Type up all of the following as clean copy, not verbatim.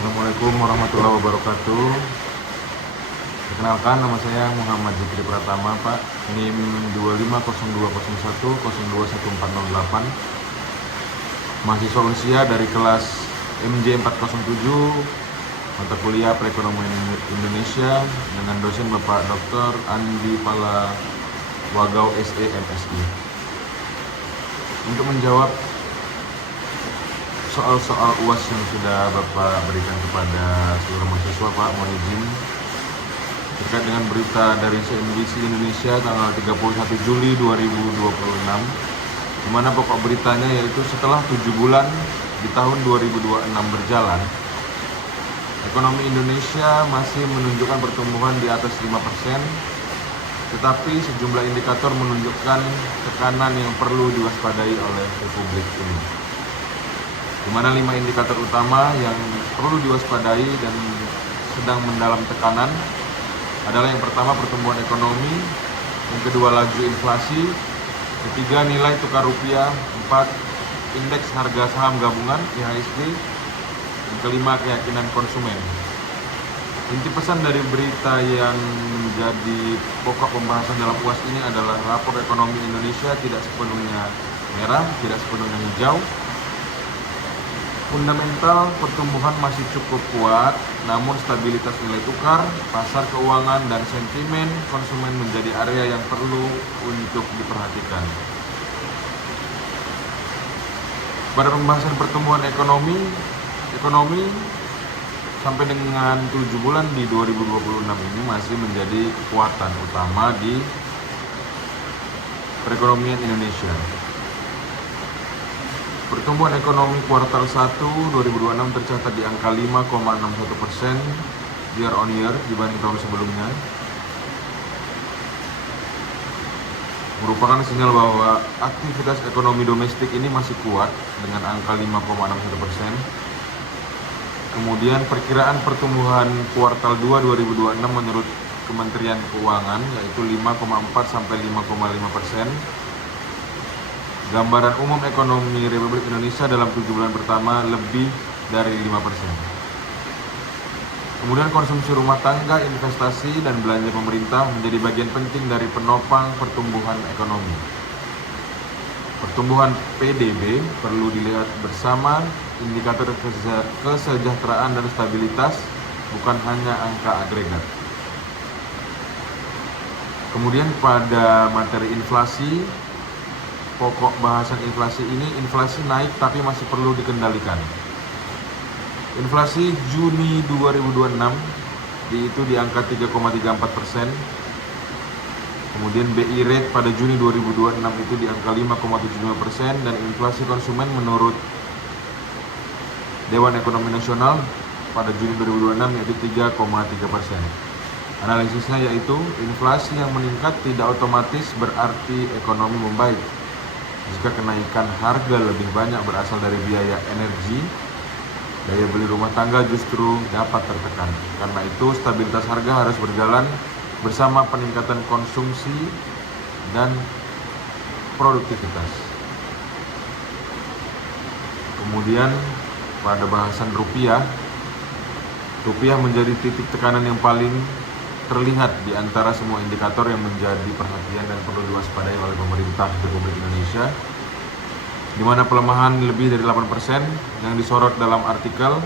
Assalamualaikum warahmatullahi wabarakatuh. Perkenalkan, nama saya Muhammad Zikri Pratama, Pak. NIM 250201021408. Mahasiswa Unsia dari kelas MJ 407, mata kuliah Perekonomian Indonesia dengan dosen Bapak Dr. Andi Pala Wagau SE MSI. Untuk menjawab soal-soal UAS yang sudah Bapak berikan kepada seluruh mahasiswa, Pak, mohon izin terkait dengan berita dari CNBC Indonesia tanggal 31 Juli 2026, di mana pokok beritanya yaitu setelah 7 bulan di tahun 2026 berjalan, ekonomi Indonesia masih menunjukkan pertumbuhan di atas 5%, tetapi sejumlah indikator menunjukkan tekanan yang perlu diwaspadai oleh Republik ini. Di mana 5 indikator utama yang perlu diwaspadai dan sedang mendalam tekanan adalah yang pertama pertumbuhan ekonomi, yang kedua laju inflasi, ketiga nilai tukar rupiah, 4 indeks harga saham gabungan IHSG, dan kelima keyakinan konsumen. Inti pesan dari berita yang menjadi pokok pembahasan dalam UAS ini adalah rapor ekonomi Indonesia tidak sepenuhnya merah, tidak sepenuhnya hijau. Fundamental pertumbuhan masih cukup kuat, namun stabilitas nilai tukar, pasar keuangan, dan sentimen konsumen menjadi area yang perlu untuk diperhatikan. Pada pembahasan pertumbuhan ekonomi sampai dengan 7 bulan di 2026 ini masih menjadi kekuatan utama di perekonomian Indonesia. Pertumbuhan ekonomi kuartal 1 2026 tercatat di angka 5,61% year on year dibanding tahun sebelumnya. Merupakan sinyal bahwa aktivitas ekonomi domestik ini masih kuat dengan angka 5,61%. Kemudian perkiraan pertumbuhan kuartal 2 2026 menurut Kementerian Keuangan yaitu 5,4 sampai 5,5%. Gambaran umum ekonomi Republik Indonesia dalam 7 bulan pertama lebih dari 5%. Kemudian konsumsi rumah tangga, investasi, dan belanja pemerintah menjadi bagian penting dari penopang pertumbuhan ekonomi. Pertumbuhan PDB perlu dilihat bersama indikator kesejahteraan dan stabilitas, bukan hanya angka agregat. Kemudian pada materi inflasi, pokok bahasan inflasi ini, inflasi naik tapi masih perlu dikendalikan. Inflasi Juni 2026 itu di angka 3,34%. Kemudian BI rate pada Juni 2026 itu di angka 5,75% dan inflasi konsumen menurut Dewan Ekonomi Nasional pada Juni 2026 yaitu 3,3%. Analisisnya yaitu inflasi yang meningkat tidak otomatis berarti ekonomi membaik. Jika kenaikan harga lebih banyak berasal dari biaya energi, daya beli rumah tangga justru dapat tertekan. Karena itu, stabilitas harga harus berjalan bersama peningkatan konsumsi dan produktivitas. Kemudian, pada bahasan rupiah menjadi titik tekanan yang paling terlihat di antara semua indikator yang menjadi perhatian dan perlu diwaspadai oleh pemerintah Republik Indonesia, di mana pelemahan lebih dari 8% yang disorot dalam artikel.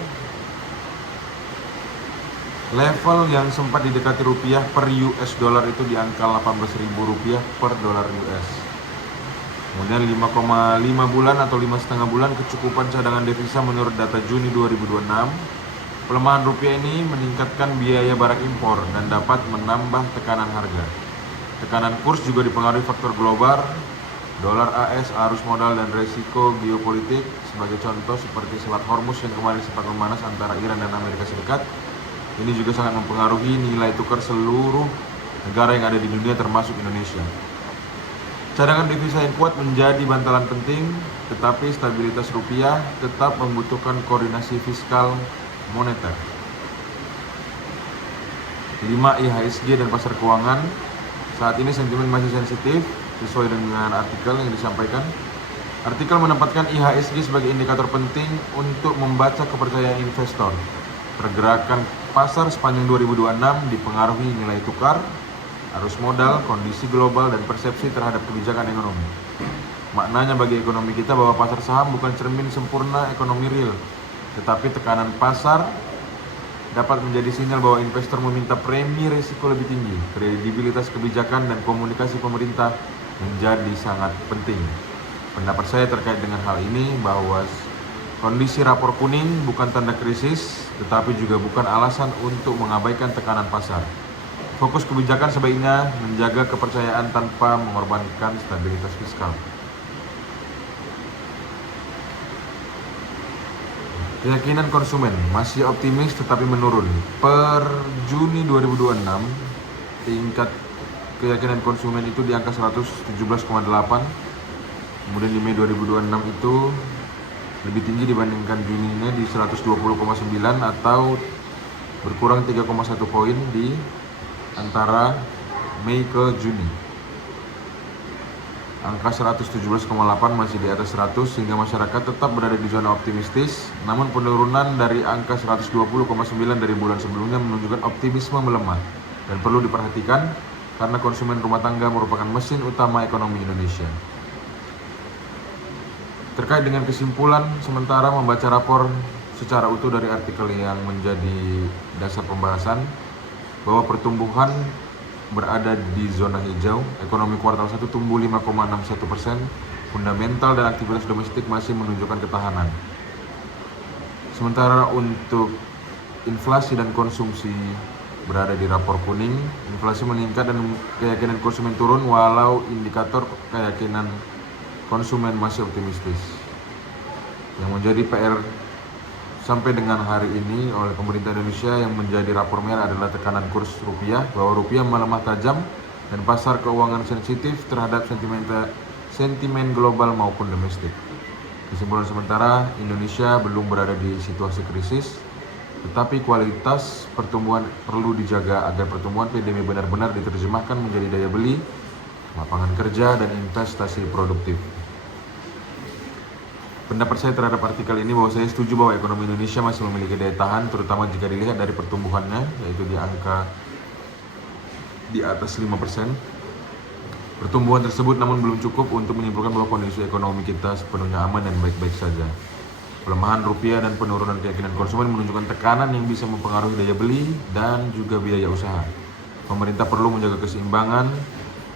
Level yang sempat didekati rupiah per US dollar itu di angka 18.000 rupiah per dolar US. Kemudian 5,5 bulan atau 5,5 bulan kecukupan cadangan devisa menurut data Juni 2026. Pelemahan rupiah ini meningkatkan biaya barang impor dan dapat menambah tekanan harga. Tekanan kurs juga dipengaruhi faktor global, dolar AS, arus modal, dan resiko geopolitik. Sebagai contoh seperti Selat Hormuz yang kemarin sempat memanas antara Iran dan Amerika Serikat. Ini juga sangat mempengaruhi nilai tukar seluruh negara yang ada di dunia termasuk Indonesia. Cadangan devisa yang kuat menjadi bantalan penting, tetapi stabilitas rupiah tetap membutuhkan koordinasi fiskal moneter. 5. IHSG dan pasar keuangan. Saat ini sentimen masih sensitif sesuai dengan artikel yang disampaikan. Artikel menempatkan IHSG sebagai indikator penting untuk membaca kepercayaan investor. Pergerakan pasar sepanjang 2026 dipengaruhi nilai tukar, arus modal, kondisi global, dan persepsi terhadap kebijakan ekonomi. Maknanya bagi ekonomi kita bahwa pasar saham bukan cermin sempurna ekonomi real, tetapi tekanan pasar dapat menjadi sinyal bahwa investor meminta premi risiko lebih tinggi. Kredibilitas kebijakan dan komunikasi pemerintah menjadi sangat penting. Pendapat saya terkait dengan hal ini bahwa kondisi rapor kuning bukan tanda krisis, tetapi juga bukan alasan untuk mengabaikan tekanan pasar. Fokus kebijakan sebaiknya menjaga kepercayaan tanpa mengorbankan stabilitas fiskal. Keyakinan konsumen masih optimis tetapi menurun. Per Juni 2026, tingkat keyakinan konsumen itu di angka 117,8. Kemudian di Mei 2026 itu lebih tinggi dibandingkan Juninya di 120,9 atau berkurang 3,1 poin di antara Mei ke Juni. Angka 117,8 masih di atas 100 sehingga masyarakat tetap berada di zona optimistis. Namun penurunan dari angka 120,9 dari bulan sebelumnya menunjukkan optimisme melemah dan perlu diperhatikan karena konsumen rumah tangga merupakan mesin utama ekonomi Indonesia. Terkait dengan kesimpulan sementara membaca rapor secara utuh dari artikel yang menjadi dasar pembahasan bahwa pertumbuhan berada di zona hijau, ekonomi kuartal 1 tumbuh 5,61%, fundamental dan aktivitas domestik masih menunjukkan ketahanan. Sementara untuk inflasi dan konsumsi berada di rapor kuning, inflasi meningkat dan keyakinan konsumen turun walau indikator keyakinan konsumen masih optimistis. Yang menjadi PR sampai dengan hari ini oleh pemerintah Indonesia yang menjadi rapor merah adalah tekanan kurs rupiah, bahwa rupiah melemah tajam dan pasar keuangan sensitif terhadap sentimen global maupun domestik. Kesimpulan sementara, Indonesia belum berada di situasi krisis, tetapi kualitas pertumbuhan perlu dijaga agar pertumbuhan PDB benar-benar diterjemahkan menjadi daya beli, lapangan kerja, dan investasi produktif. Pendapat saya terhadap artikel ini bahwa saya setuju bahwa ekonomi Indonesia masih memiliki daya tahan, terutama jika dilihat dari pertumbuhannya, yaitu di angka di atas 5%. Pertumbuhan tersebut namun belum cukup untuk menyimpulkan bahwa kondisi ekonomi kita sepenuhnya aman dan baik-baik saja. Pelemahan rupiah dan penurunan keyakinan konsumen menunjukkan tekanan yang bisa mempengaruhi daya beli dan juga biaya usaha. Pemerintah perlu menjaga keseimbangan,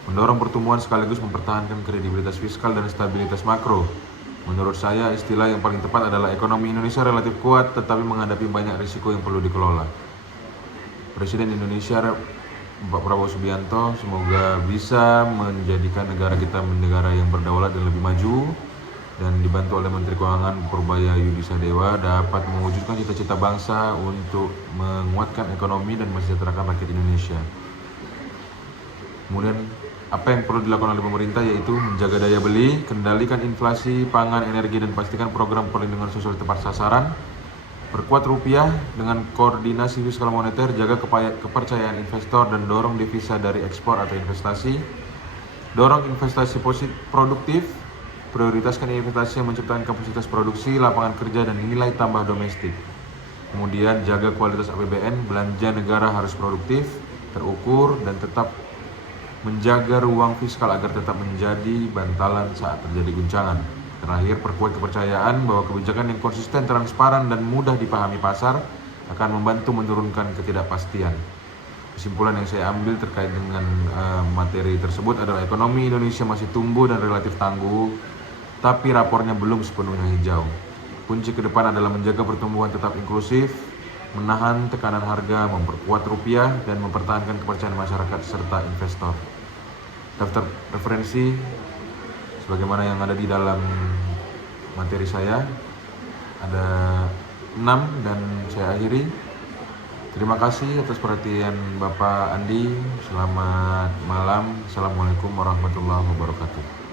mendorong pertumbuhan sekaligus mempertahankan kredibilitas fiskal dan stabilitas makro. Menurut saya, istilah yang paling tepat adalah ekonomi Indonesia relatif kuat tetapi menghadapi banyak risiko yang perlu dikelola. Presiden Indonesia Bapak Prabowo Subianto semoga bisa menjadikan negara kita negara yang berdaulat dan lebih maju, dan dibantu oleh Menteri Keuangan Purbaya Yudi Sadewa dapat mewujudkan cita-cita bangsa untuk menguatkan ekonomi dan mensejahterakan rakyat Indonesia. Kemudian apa yang perlu dilakukan oleh pemerintah yaitu menjaga daya beli, kendalikan inflasi, pangan, energi, dan pastikan program perlindungan sosial tepat sasaran. Perkuat rupiah dengan koordinasi fiskal moneter, jaga kepercayaan investor dan dorong devisa dari ekspor atau investasi. Dorong investasi produktif, prioritaskan investasi yang menciptakan kapasitas produksi, lapangan kerja, dan nilai tambah domestik. Kemudian jaga kualitas APBN, belanja negara harus produktif, terukur, dan tetap menjaga ruang fiskal agar tetap menjadi bantalan saat terjadi guncangan. Terakhir, perkuat kepercayaan bahwa kebijakan yang konsisten, transparan, dan mudah dipahami pasar akan membantu menurunkan ketidakpastian. Kesimpulan yang saya ambil terkait dengan materi tersebut adalah ekonomi Indonesia masih tumbuh dan relatif tangguh, tapi rapornya belum sepenuhnya hijau. Kunci ke depan adalah menjaga pertumbuhan tetap inklusif, menahan tekanan harga, memperkuat rupiah, dan mempertahankan kepercayaan masyarakat serta investor. Daftar referensi sebagaimana yang ada di dalam materi saya ada 6 dan saya akhiri. Terima kasih atas perhatian Bapak Andi. Selamat malam. Assalamualaikum warahmatullahi wabarakatuh.